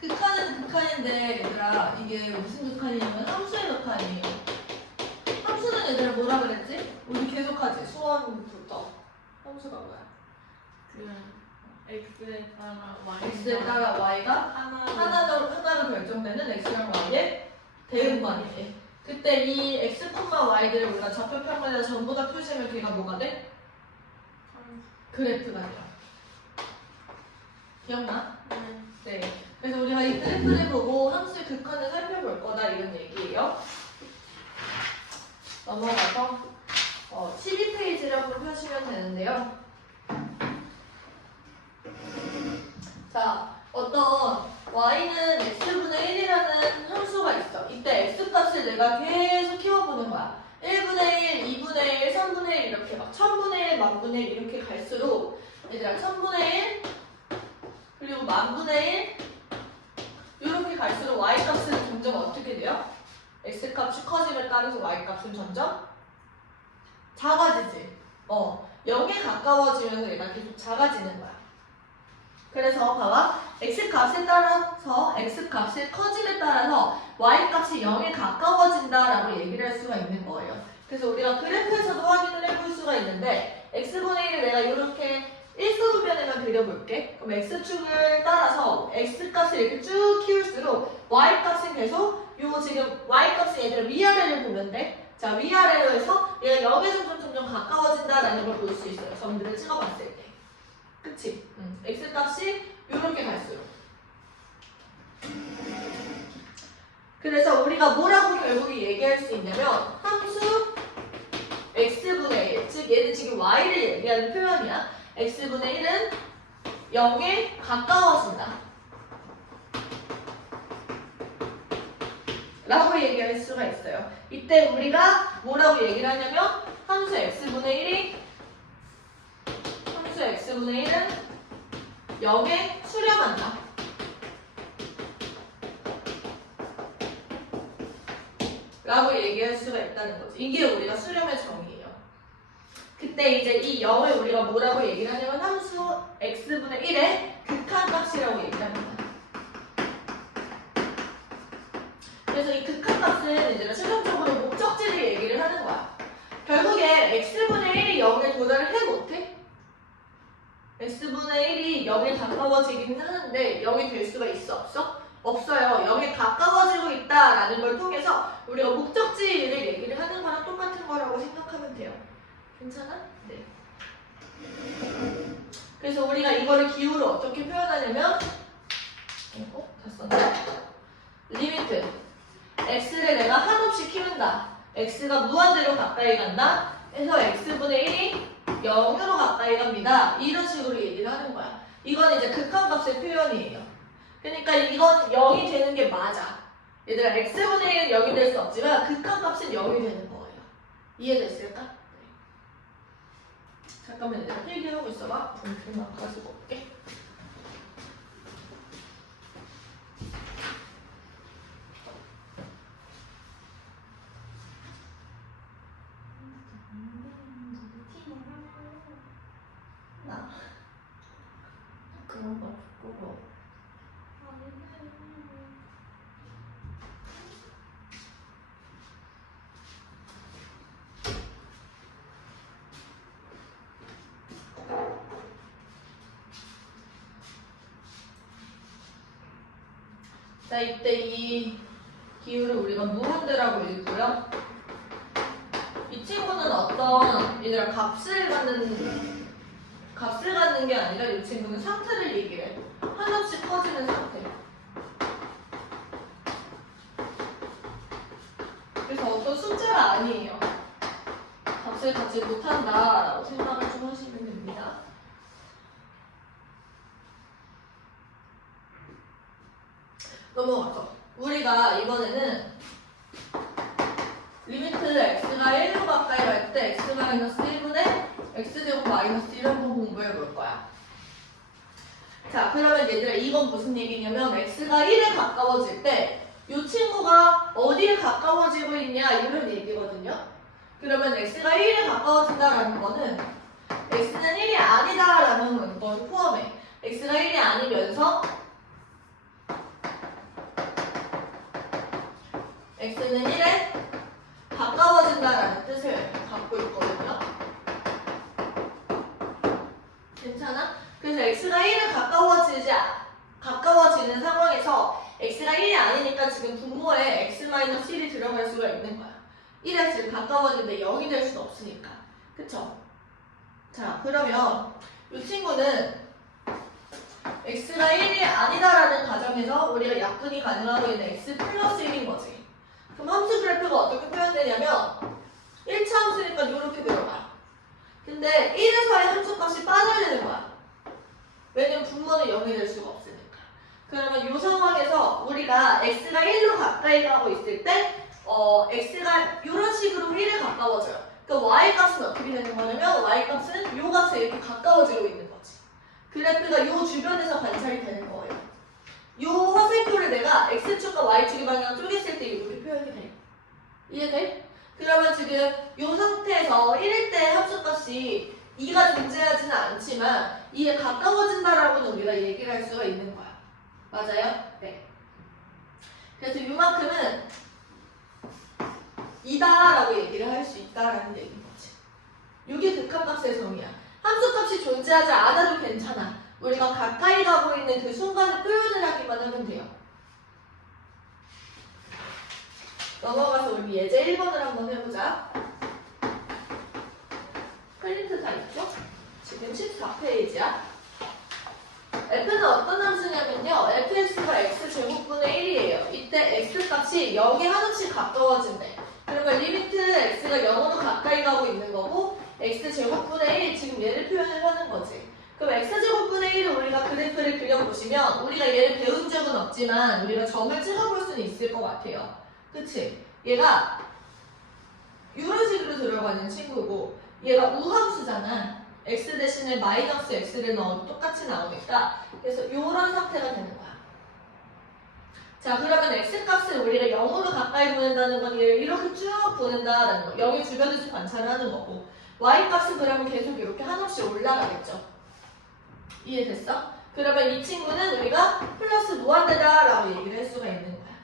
극한은 극한인데 얘들아 이게 무슨 극한이냐면 함수의 극한이에요. 함수는 얘들아 뭐라 그랬지? 우리 계속하지 수원부터. 함수가 뭐야? x에 따라 y x에 따라 y가 하나로 결정되는 x랑 y의 대응관이지. 그때 이 x, y들을 우리가 좌표평면에 전부 다 표시하면 걔가 뭐가 돼? 그래프가 돼요. 기억나? 네. 그래서 우리가 이 그래프를 보고 함수의 극한을 살펴볼 거다 이런 얘기예요. 넘어가서 12페이지라고 펴시면 되는데요. 자, 어떤 y는 x분의 1이라는 함수가 있어. 이때 x값을 내가 계속 키워보는 거야. 1분의 1, 2분의 1, 3분의 1 이렇게 막 1000분의 1, 만분의 1 이렇게 갈수록 얘들아 1000분의 1 그리고 만분의 1 이렇게 갈수록 y값은 점점 어떻게 돼요? x값이 커짐에 따라서 y값은 점점 작아지지. 0에 가까워지면서 얘가 계속 작아지는 거야. 그래서 봐봐. x값에 따라서 x값의 커짐에 따라서 y값이 0에 가까워진다라고 얘기를 할 수가 있는 거예요. 그래서 우리가 그래프에서도 확인을 해볼 수가 있는데 x분의 1을 내가 이렇게 일사분면에만 그려볼게. 그럼 x축을 따라서 x값을 이렇게 쭉 키울수록 y값은 계속 요 지금 y값은 얘들 위아래를 보면 돼. 자, 위아래로 해서 얘가 0에 점점 가까워진다라는 걸 볼 수 있어요. 점들을 찍어봤을 때. 그치? x값이 요렇게 갈수록. 그래서 우리가 뭐라고 결국에 얘기할 수 있냐면 함수 x분의 1, 즉 얘는 지금 y를 얘기하는 표현이야. x분의 1은 0에 가까워진다 라고 얘기할 수가 있어요. 이때 우리가 뭐라고 얘기를 하냐면 함수 x분의 1은 0에 수렴한다 라고 얘기할 수가 있다는 거지. 이게 우리가 수렴의 정의예요. 그때 이제 이 0을 우리가 뭐라고 얘기를 하냐면 함수 x분의 1의 극한값이라고 얘기를 합니다. 그래서 이 극한값은 이제 최종적으로 목적지를 얘기를 하는 거야. 결국에 x분의 1이 0에 도달을 해 못해? x분의 1이 0에 가까워지기는 하는데 0이 될 수가 있어? 없어? 없어요. 0에 가까워지고 있다라는 걸 통해서 우리가 목적지를 얘기를 하는 거랑 똑같은 거라고 생각하면 돼요. 괜찮아? 네. 그래서 우리가 이거를 기호를 어떻게 표현하냐면 다 썼네. 리미트 x를 내가 한없이 키운다. x가 무한대로 가까이 간다. 해서 x분의 1이 0으로 가까이 갑니다. 이런 식으로 얘기를 하는 거야. 이건 이제 극한값의 표현이에요. 그러니까 이건 0이 되는 게 맞아. 얘들아 x분의 1은 0이 될 수 없지만 극한값은 0이 되는 거예요. 이해됐을까? 네. 잠깐만 얘들아 필기하고 있어봐. 그만 가지고 올게. 나 그런 거 부끄러워. 자, 이때 이 기호를 우리가 무한대라고 읽고요. 이 친구는 어떤 얘들아 값을 갖는 게 아니라 이 친구는 상태를 얘기를 해. 한없이 커지는 상태. 그래서 어떤 숫자가 아니에요. 값을 갖지 못한다라고 생각을 좀 하시면 됩니다. 넘어가죠. 우리가 이번에는 리미트 x가 1로 가까이 갈 때 x-1분의 x제곱 마이너스 1 한번 공부해 볼 거야. 자, 그러면 얘들아 이건 무슨 얘기냐면 x가 1에 가까워질 때 이 친구가 어디에 가까워지고 있냐 이런 얘기거든요. 그러면 x가 1에 가까워진다라는 거는 x는 1이 아니다 x가 1이 아니면서 x는 1에 가까워진다라는 뜻을 갖고 있거든요. 괜찮아? 그래서 x가 1에 가까워지는 상황에서 x가 1이 아니니까 지금 분모에 x-1이 들어갈 수가 있는 거야. 1에 지금 가까워지는데 0이 될 수는 없으니까. 그쵸? 자, 그러면 이 친구는 x가 1이 아니다라는 가정에서 우리가 약분이 가능하고 있는 x 플러스 1인 거지. 그럼 함수 그래프가 어떻게 표현되냐면 1차 함수니까 이렇게 들어가. 근데 1에서의 함수값이 빠져야 되는 거야. 왜냐면 분모는 0이 될 수가 없으니까. 그러면 이 상황에서 우리가 x가 1로 가까이 가고 있을 때 x가 이런 식으로 1에 가까워져요. 그러니까 y값은 어떻게 되는 거냐면 y값은 이 값에 이렇게 가까워지고 있는 거지. 그래프가 이 주변에서 관찰이 되는 거예요. 이 화살표를 내가 x축과 y축의 방향 쪼갰을 때 이렇게 표현이 돼. 이해돼? 그러면 지금 이 상태에서 1일 때 함수값이 2가 존재하지는 않지만 2에 가까워진다라고는 우리가 얘기를 할 수가 있는 거야. 맞아요? 네. 그래서 이만큼은 2다라고 얘기를 할 수 있다라는 얘기인 거지. 이게 극한값의 정의야. 함수값이 존재하지 않아도 괜찮아. 우리가 가까이 가고 있는 그 순간을 표현을 하기만 하면 돼요. 넘어가서 우리 예제 1번을 한번 해보자. 프린트 다 있죠? 지금 14페이지야. f는 어떤 함수냐면요. fx가 x제곱분의 1이에요. 이때 x값이 0에 한없이 가까워진대. 그러면 리미트 x가 0으로 가까이 가고 있는 거고 x제곱분의 1, 지금 얘를 표현을 하는 거지. 그럼 x제곱분의 1을 우리가 그래프를 그려보시면 우리가 얘를 배운 적은 없지만 우리가 점을 찍어볼 수는 있을 것 같아요. 그치? 얘가 이런 식으로 들어가는 친구고 얘가 우함수잖아. x 대신에 마이너스 x를 넣어도 똑같이 나오니까 그래서 이런 상태가 되는 거야. 자, 그러면 x값을 우리가 0으로 가까이 보낸다는 건 얘를 이렇게 쭉 보낸다라는 거. 0의 주변에서 관찰을 하는 거고 y값은 그러면 계속 이렇게 한없이 올라가겠죠. 이해됐어? 그러면 이 친구는 우리가 플러스 무한대다라고 얘기를 할 수가 있는 거야.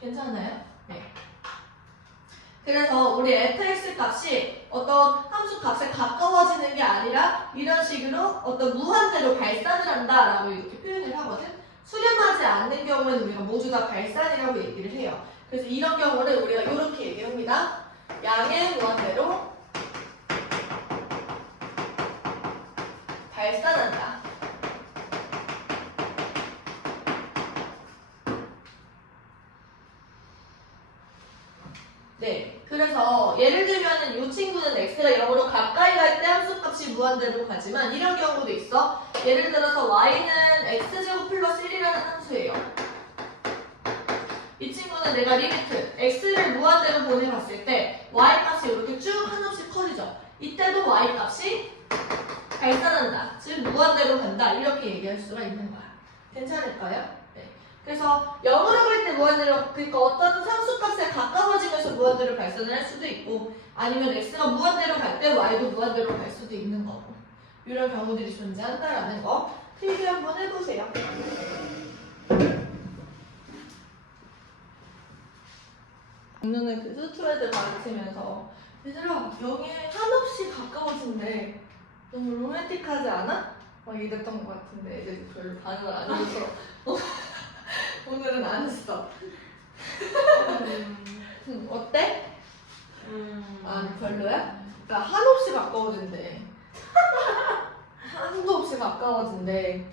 괜찮아요? 네. 그래서 우리 fx 값이 어떤 함수 값에 가까워지는 게 아니라 이런 식으로 어떤 무한대로 발산을 한다라고 이렇게 표현을 하거든. 수렴하지 않는 경우에는 우리가 모두 다 발산이라고 얘기를 해요. 그래서 이런 경우를 우리가 이렇게 얘기합니다. 양의 무한대로 발산한다. 네, 그래서 예를 들면은 이 친구는 x가 0으로 가까이 갈 때 함수값이 무한대로 가지만 이런 경우도 있어. 예를 들어서 y는 x제곱 플러스 1이라는 함수예요. 이 친구는 내가 리미트 x를 무한대로 보내봤을 때 y값이 이렇게 쭉 한없이 커지죠. 이때도 y값이 발산한다. 즉 무한대로 간다. 이렇게 얘기할 수가 있는 거야. 괜찮을까요? 네. 그래서 0으로 갈 때 무한대로, 그러니까 어떤 상수값에 가까워지면서 무한대로 발산을 할 수도 있고 아니면 x가 무한대로 갈 때 y도 무한대로 갈 수도 있는 거고 이런 경우들이 존재한다라는 거 필기 한번 해보세요. 작년에 그 스트레드 가르치면서 얘들아 0에 한없이 가까워진대. 너무 로맨틱하지 않아? 막 이랬던 것 같은데 애들이 별로 반응을 안 해서 오늘은 안 했어. 어때? 아 별로야? 그러니까 한없이 가까워진대. 한도 없이 가까워진대.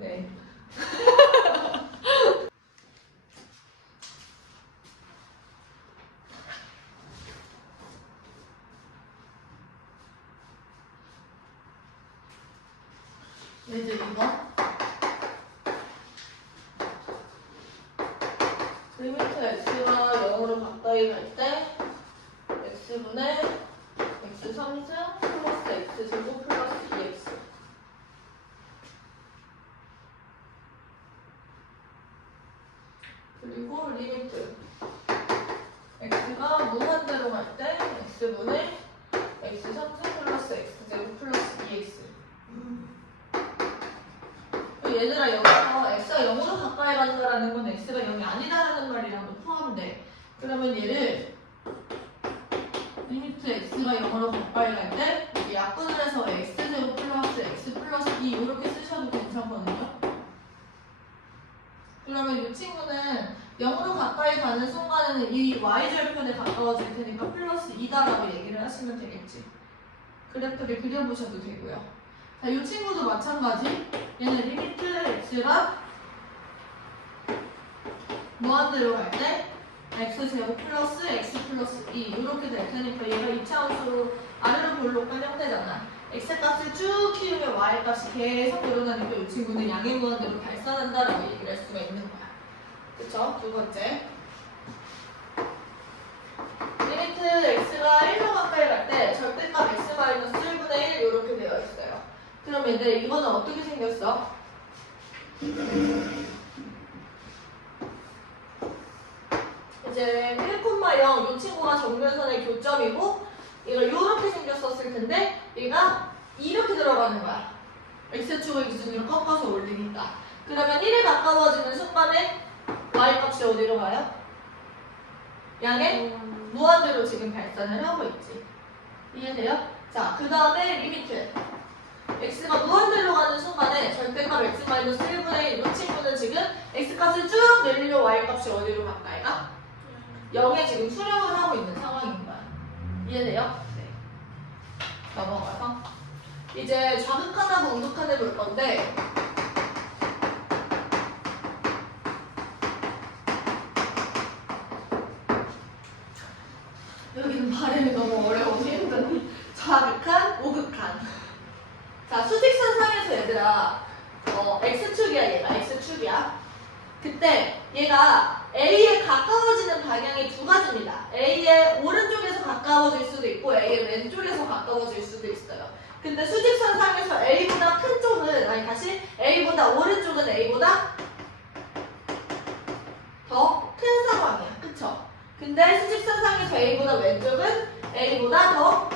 네. 예제 이거 리미트 x가 0으로 가까이 갈 때 x분의 x3승 플러스 x제곱 플러스 2x 그리고 리미트 x가 무한대로 갈 때 x분의 x3승 플러스 x제곱 플러스 2x 얘들아 여기서 x가 0으로 가까이 간다라는 건 x가 0이 아니다라는 말이랑도 포함돼. 그러면 얘를 리미트 x가 0으로 가까이 갈 때 여기 약분을 해서 x0 플러스 x 플러스 2 이렇게 쓰셔도 괜찮거든요. 그러면 이 친구는 0으로 가까이 가는 순간에는 이 y절편에 가까워질 테니까 플러스 2다라고 얘기를 하시면 되겠지. 그래프를 그려보셔도 되고요. 자, 이 친구도 마찬가지. 얘는 리미트 x가 무한대로 갈 때 x0 플러스 x 플러스 2 이렇게 될 테니까 얘가 2차함수로 아래로 볼록한 형태잖아. x 값을 쭉 키우면 y 값이 계속 늘어나니까 이 친구는 양의 무한대로 발산한다라고 얘기를 할 수가 있는 거야. 그쵸? 두 번째. 리미트 x가 1로 가까이 갈 때 절대값 x-1분의 1 이렇게 되어 있어요. 그럼 얘들 이거는 어떻게 생겼어? 이제 1,0 이 친구가 정면선의 교점이고 얘가 이렇게 생겼었을 텐데 얘가 이렇게 들어가는 거야. x축을 기준으로 꺾어서 올리니까. 그러면 1에 가까워지는 순간에 y값이 어디로 가요? 양의 무한대로 지금 발산을 하고 있지. 이해돼요? 자, 그 다음에 리미트 x가 무한대로 가는 순간에 절대값 x-1분의 1 이 친구는 지금 x값을 쭉 늘리려 y값이 어디로 가까이 가? 0에 지금 수렴을 하고 있는 상황인 거야. 이해돼요? 네. 넘어가서 이제 좌극한하고 우극한을 볼 건데 여기는 발음이 너무 어려워서 힘드네. 좌극한, 우극한. 자, 수직선상에서 얘들아 x축이야 얘가 x축이야. 그때 얘가 A에 가까워지는 방향이 두 가지입니다. A의 오른쪽에서 가까워질 수도 있고 A의 왼쪽에서 가까워질 수도 있어요. 근데 수직선상에서 A보다 큰 쪽은 아니 다시 A보다 오른쪽은 A보다 더 큰 상황이야. 그쵸? 근데 수직선상에서 A보다 왼쪽은 A보다 더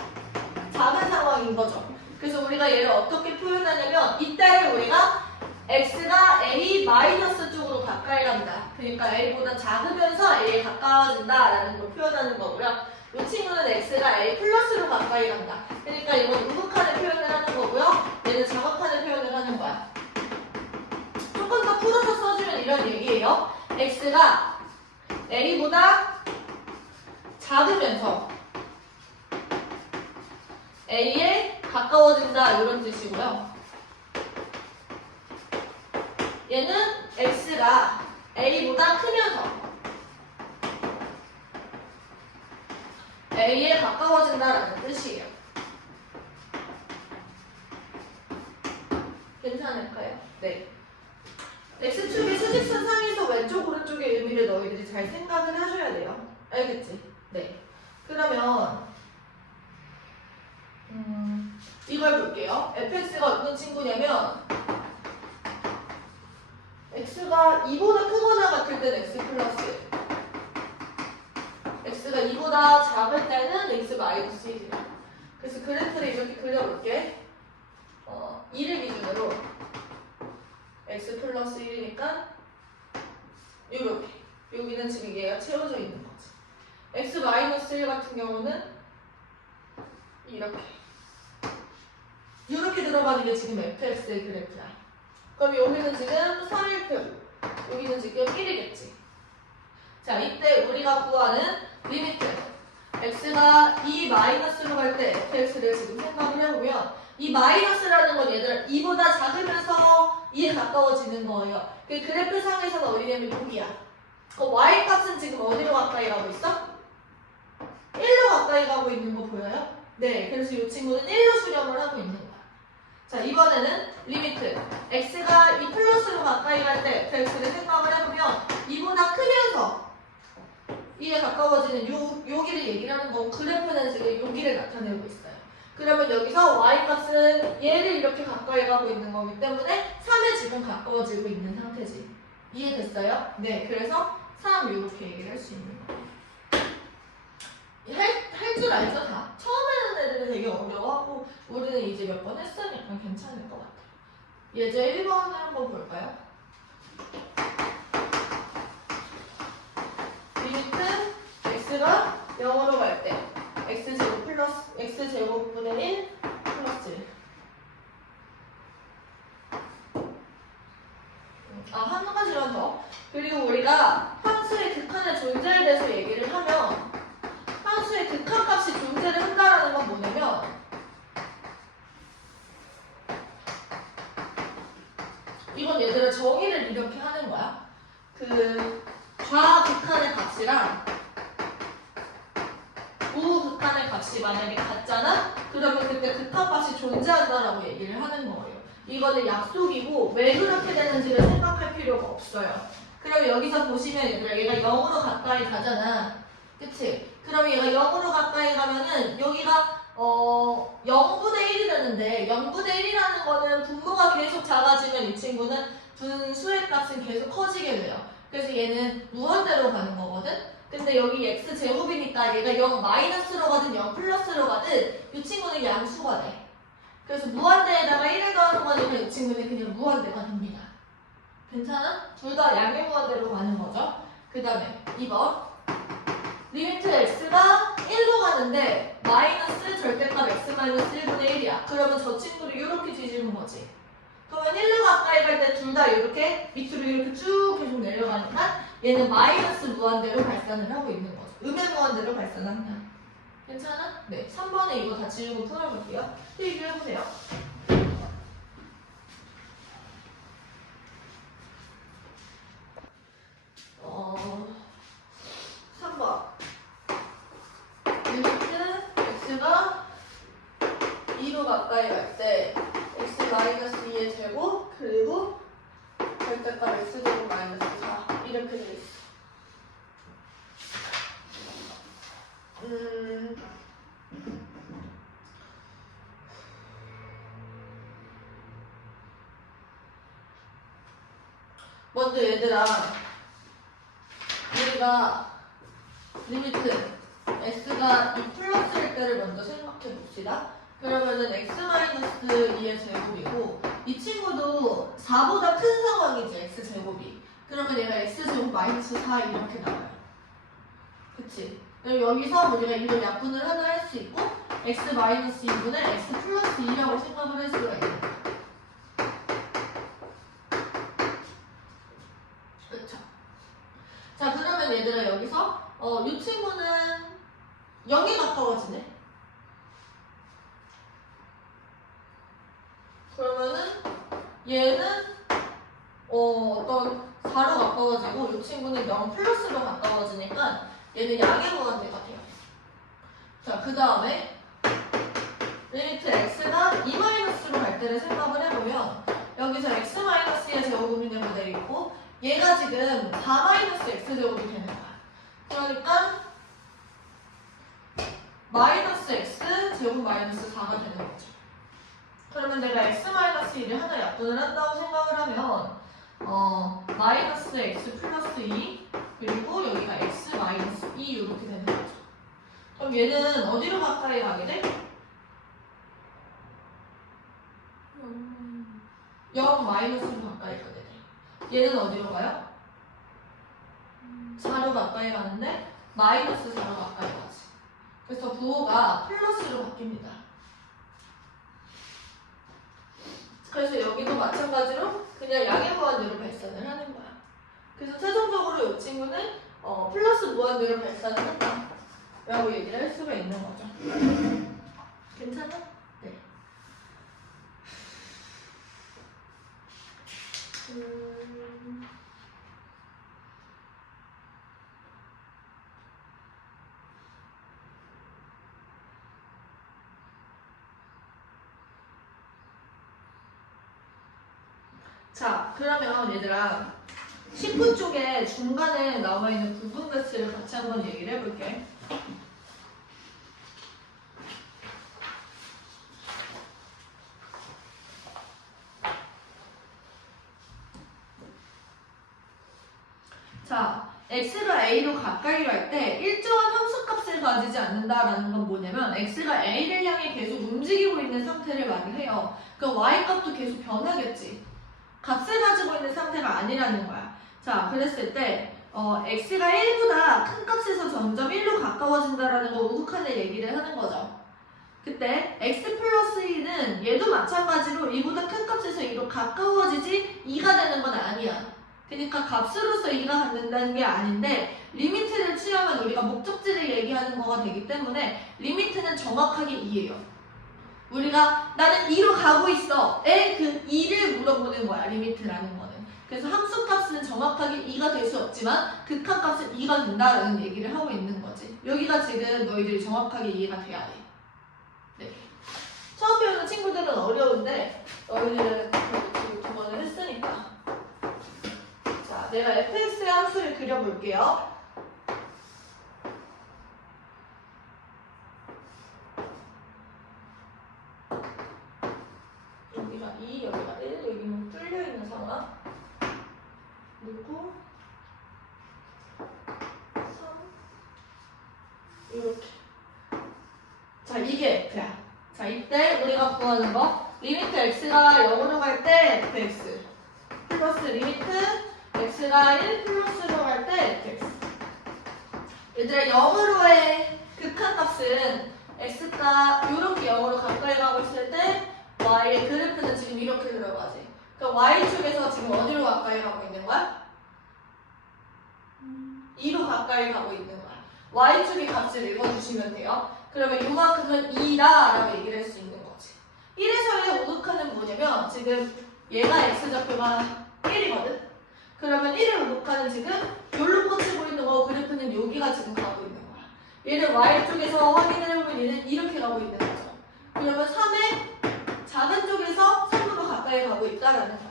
작은 상황인 거죠. 그래서 우리가 얘를 어떻게 표현하냐면 이때를 우리가 x가 a 마이너스 쪽으로 가까이 간다. 그러니까 a보다 작으면서 a에 가까워진다라는 걸 표현하는 거고요. 이 친구는 x가 a 플러스로 가까이 간다. 그러니까 이건 우극한의 표현을 하는 거고요. 얘는 좌극한의 표현을 하는 거야. 조금 더 풀어서 써주면 이런 얘기예요. x가 a보다 작으면서 a에 가까워진다 이런 뜻이고요. 얘는 x가 a보다 크면서 a에 가까워진다라는 뜻이에요. 괜찮을까요? 네. x축의 수직선 상에서 왼쪽 오른쪽의 의미를 너희들이 잘 생각을 하셔야 돼요. 알겠지? 네. 그러면 이걸 볼게요. fx가 어떤 친구냐면 x가 2보다 크거나 같을 때는 x 플러스 x가 2보다 작을 때는 x 마이너스 1이야. 그래서 그래프를 이렇게 그려볼게. 2를 기준으로 x 플러스 1이니까 이렇게 여기는 지금 얘가 채워져 있는 거지. x 마이너스 1 같은 경우는 이렇게 들어가는 게 지금 fx의 그래프야. 그럼 여기는 지금 3일표, 여기는 지금 1이겠지. 자, 이때 우리가 구하는 리미트 x가 2 마이너스로 갈 때 fx를 지금 생각을 해보면 이 마이너스라는 건 얘들 2보다 작으면서 2에 가까워지는 거예요. 그 그래프상에서는 어디냐면 여기야. y 값은 지금 어디로 가까이 가고 있어? 1로 가까이 가고 있는 거 보여요? 네, 그래서 이 친구는 1로 수렴을 하고 있는 거야. 자, 이번에는 리미트 x가 이 플러스로 가까이 갈 때 fx를 생각을 해보면 2보다 크면서 2에 가까워지는 여기를 얘기를 하는 거고 그래프는 지금 여기를 나타내고 있어요. 그러면 여기서 y값은 얘를 이렇게 가까이 가고 있는 거기 때문에 3에 지금 가까워지고 있는 상태지. 이해됐어요? 네, 그래서 3 이렇게 얘기를 할 수 있는 거예요. 할 줄 알죠 다? 처음 하는 애들은 되게 어려워하고 우리는 이제 몇 번 했으니까 괜찮을 것 같아요. 예제 1번을 한번 볼까요? 리미트 x가 0으로 갈 때 x제곱 플러스 x제곱분의 1 플러스 1. 한 가지만 더. 그리고 우리가 함수의 극한의 존재에 대해서 얘기를 하면 함수의 극한값이 존재를 한다라는 건 뭐냐면 이건 얘들아 정의를 이렇게 하는 거야. 그 좌극한의 값이랑 우극한의 값이 만약에 같잖아? 그러면 그때 극한값이 존재한다라고 얘기를 하는 거예요. 이거는 약속이고 왜 그렇게 되는지를 생각할 필요가 없어요. 그럼 여기서 보시면 얘들아 얘가 0으로 가까이 가잖아. 그치? 그럼 얘가 0으로 가까이 가면은 여기가 0분의 1이 되는데 0분의 1이라는 거는 분모가 계속 작아지면 이 친구는 분수의 값은 계속 커지게 돼요. 그래서 얘는 무한대로 가는 거거든? 근데 여기 x제곱이니까 얘가 0 마이너스로 가든 0 플러스로 가든 이 친구는 양수가 돼. 그래서 무한대에다가 1을 더하는 거니까 이 친구는 그냥 무한대가 됩니다. 괜찮아? 둘 다 양의 무한대로 가는 거죠. 그 다음에 2번 리미트 x가 1로 가는데 마이너스 절대값 x 마이너스 1분의 1이야. 그러면 저 친구를 이렇게 뒤지는 거지. 그러면 1로 가까이 갈 때 둘 다 이렇게 밑으로 이렇게 쭉 계속 내려가니까 얘는 마이너스 무한대로 발산을 하고 있는 거죠. 음의 무한대로 발산한다. 괜찮아? 네. 3번에 이거 다 지우고 풀어볼게요. 필기 해보세요. 3번. 리미트 x가 2로 가까이 갈 때 x 마이너스 2의 제곱 그리고 절대값 x 제곱 마이너스 4 이렇게 돼 있어. 먼저 얘들아 우리가 리미트 x가 2 플러스일 때를 먼저 생각해 봅시다. 그러면은 x-2의 제곱이고 이 친구도 4보다 큰 상황이지 x제곱이. 그러면 얘가 x제곱 마이너스 4 이렇게 나와요. 그치? 그리고 여기서 우리가 이걸 약분을 하나 할 수 있고 x-2분을 x 플러스 2라고 생각을 할 수가 있는 거야. 그쵸? 자 그러면 얘들아 여기서 이 친구는 0에 가까워지네? 그러면은 얘는 어떤 4로 가까워지고 이 친구는 0 플러스로 가까워지니까 얘는 양의 무한대가 돼요. 자, 그 다음에 리미트 x가 2-로 갈 때를 생각을 해보면 여기서 x-의 제곱이 되면 돼 있고 얘가 지금 4-x제곱이 되는 거야. 그러니까 마이너스 x 제곱 마이너스 4가 되는 거죠. 그러면 내가 x-1을 하나 약분을 한다고 생각을 하면 마이너스 x 플러스 2 그리고 여기가 x 마이너스 2 이렇게 되는 거죠. 그럼 얘는 어디로 가까이 가게 돼? 0 마이너스로 가까이 가게 돼. 얘는 어디로 가요? 4로 가까이 가는데 마이너스 4로 가까이 가지. 그래서 부호가 플러스로 바뀝니다. 그래서 여기도 마찬가지로 그냥 양의 무한대로 발산을 하는 거야. 그래서 최종적으로 이 친구는 플러스 무한대로 발산을 한다 라고 얘기를 할 수가 있는 거죠. 괜찮아? 네. 자, 그러면 얘들아 19쪽에 중간에 나와 있는 부분배수를 같이 한번 얘기를 해볼게. 자, x가 a로 가까이 갈 때 일정한 함수값을 값을 가지지 않는다라는 건 뭐냐면 x가 a를 향해 계속 움직이고 있는 상태를 말해요. 그 y 값도 계속 변하겠지. 값을 가지고 있는 상태가 아니라는 거야. 자, 그랬을 때 x가 1보다 큰 값에서 점점 1로 가까워진다라는 거 우극한의 얘기를 하는 거죠. 그때 x 플러스 2는 얘도 마찬가지로 2보다 큰 값에서 2로 가까워지지 2가 되는 건 아니야. 그러니까 값으로서 2가 갖는다는 게 아닌데 리미트를 취하면 우리가 목적지를 얘기하는 거가 되기 때문에 리미트는 정확하게 2예요. 우리가 나는 2로 가고 있어. 그 2를 물어보는 거야. 리미트라는 거는. 그래서 함수 값은 정확하게 2가 될 수 없지만 극한 값은 2가 된다라는 얘기를 하고 있는 거지. 여기가 지금 너희들이 정확하게 이해가 돼야 돼. 네. 처음 배우는 친구들은 어려운데 너희들은 지금 2번을 했으니까. 자, 내가 fx의 함수를 그려볼게요. 여기가 2, 여기가 1, 여기는 뚫려있는 상황. 그리고 3 이렇게. 자, 이게 f야. 자, 이때 우리가 구하는 거 리미트 x가 0으로 갈 때 fx 플러스 리미트 x가 1 플러스로 갈 때 fx. 얘들아, 0으로의 극한 값은 x가 이렇게 0으로 가까이 가고 있을 때 y의 그래프는 지금 이렇게 들어가지. 그럼 y축에서 지금 어디로 가까이 가고 있는 거야? 2로 가까이 가고 있는 거야. y축의 값을 읽어주시면 돼요. 그러면 이만큼은 2다라고 얘기를 할 수 있는 거지. 1에서의 우극한은 뭐냐면 지금 얘가 x좌표가 1이거든? 그러면 1의 우극한은 지금 여기로 뻗치고 있는 거, 그래프는 여기가 지금 가고 있는 거야. 얘를 y쪽에서 확인을 해보면 얘는 이렇게 가고 있는 거죠. 그러면 3의 작은 쪽에서 3으로 가까이 가고 있다라는 거야.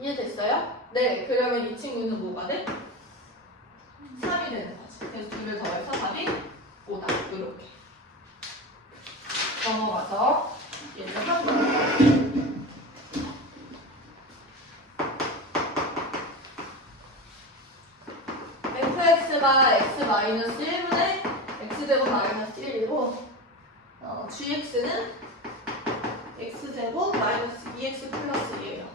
이해됐어요? 네, 그러면 이 친구는 뭐가 돼? 3이 되는 거지. 그래서 2를 더해서 답이 5다. 이렇게. 넘어가서 얘를 한 번. fx가 x-1분의 x제곱 마이너스 1이고 gx는 x제곱 마이너스 2x 플러스 2예요.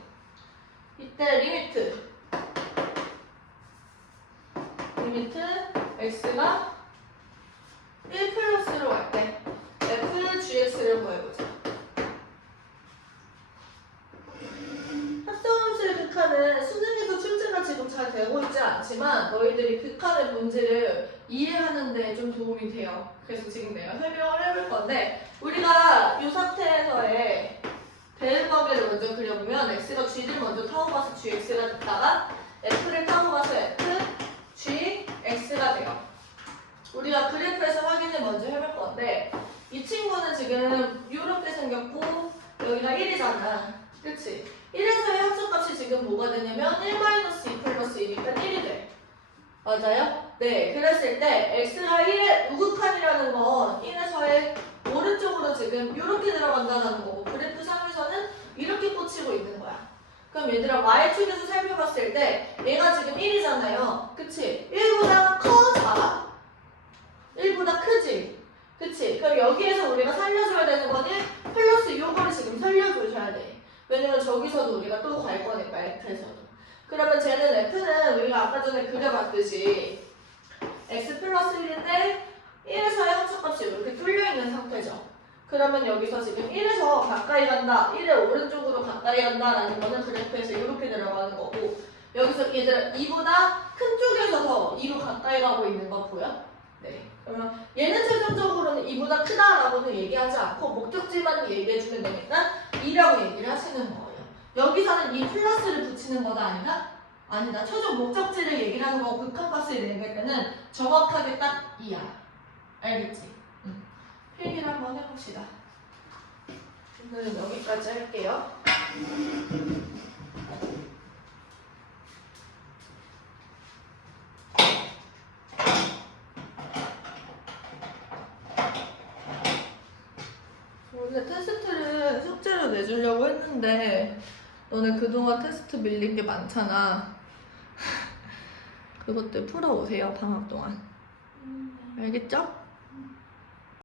이때 리미트 x가 1 플러스로 갈 때 f gx를 구해보자. 합성함수의 극한은 수능에서 출제가 지금 잘 되고 있지 않지만 너희들이 극한의 본질을 이해하는 데 좀 도움이 돼요. 그래서 지금 내가 설명을 해볼 건데 우리가 이 상태에서의 대응관계를 먼저 그려보면 x가 g를 먼저 타고 가서 gx가 됐다가 f를 타고 가서 f, g, x가 돼요. 우리가 그래프에서 확인을 먼저 해볼 건데 이 친구는 지금 이렇게 생겼고 여기가 1이잖아. 그치? 1에서의 합성값이 지금 뭐가 되냐면 1-2 플러스 1이니까 1이 돼. 맞아요? 네, 그랬을 때 x가 1의 우극한이라는 건 1에서의 오른쪽으로 지금 이렇게 들어간다는 거고 그래프 상에서는 이렇게 꽂히고 있는 거야. 그럼 얘들아 y축에서 살펴봤을 때 얘가 지금 1이잖아요. 그치? 1보다 커? 작아? 1보다 크지? 그치? 그럼 여기에서 우리가 살려줘야 되는 거는 플러스 요거를 지금 살려줘야 돼. 왜냐면 저기서도 우리가 또 갈 거니까 F에서도. 그러면 쟤는 F는 우리가 아까 전에 그려봤듯이 x 플러스 1인데 1에서의 함수값이 이렇게 뚫려있는 상태죠. 그러면 여기서 지금 1에서 가까이 간다, 1의 오른쪽으로 가까이 간다라는 거는 그래프에서 이렇게 들어가는 거고 여기서 얘들아 2보다 큰 쪽에서 더 2로 가까이 가고 있는 거 보여? 네. 그러면 얘는 최종적으로는 2보다 크다라고는 얘기하지 않고 목적지만 얘기해주면 되니까 2라고 얘기를 하시는 거예요. 여기서는 이 플러스를 붙이는 거다 아니다? 아니다. 최종 목적지를 얘기를 하는 거고 극한값을 얘기할 때는 정확하게 딱 2야. 알겠지? 필기를 한번 해봅시다. 오늘은 여기까지 할게요. 원래 테스트를 숙제로 내주려고 했는데 너네 그동안 테스트 밀린 게 많잖아. 그것들 풀어오세요, 방학 동안. 알겠죠?